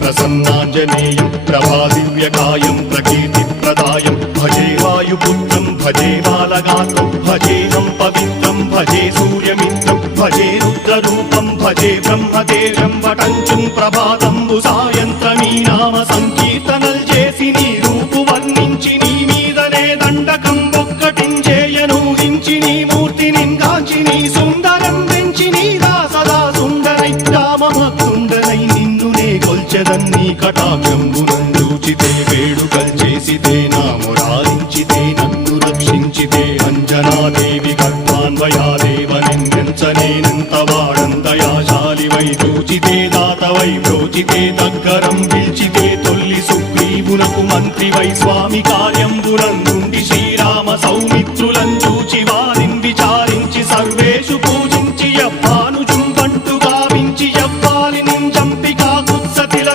ప్రసన్నాంజనేయం ప్రభాదివ్యకాయం ప్రకీర్తిప్రదాయం భజే వాయుపుత్రం భజే బాలగాత్రం భజేహం పవిత్రం భజే సూర్యమిత్రం భజే రుద్రరూపం భజే బ్రహ్మదేవం వటంచుం ప్రభాతంబు సాయంత్రమీ నామ సంకీర్తనల్ చేసి నీ రూపు వర్ణించి నీ మీదనే దండకం ఒక్కటించేయనూహించి నీ మూర్తి నింగాంచి నీ సుందరం వెంచి నీ దాసదా సుందరై రామభక్తుండనై నిన్నునే కొల్చెదన్నీ కటాక్షంబునందూచితే వేడుకల్ చేసితే నా మురారించితే నన్ను రక్షించితే అంజనాదేవి గర్భాన్వయాదేవ నిందించనేనంత వాడంతయాశాలివై చూచితే దాతవై బ్రోచితే దగ్గరం పిల్చితే తొల్లి సుగ్రీవునకు మంత్రివై స్వామి కార్యంబునందుండి శ్రీరామ సౌమిత్రుల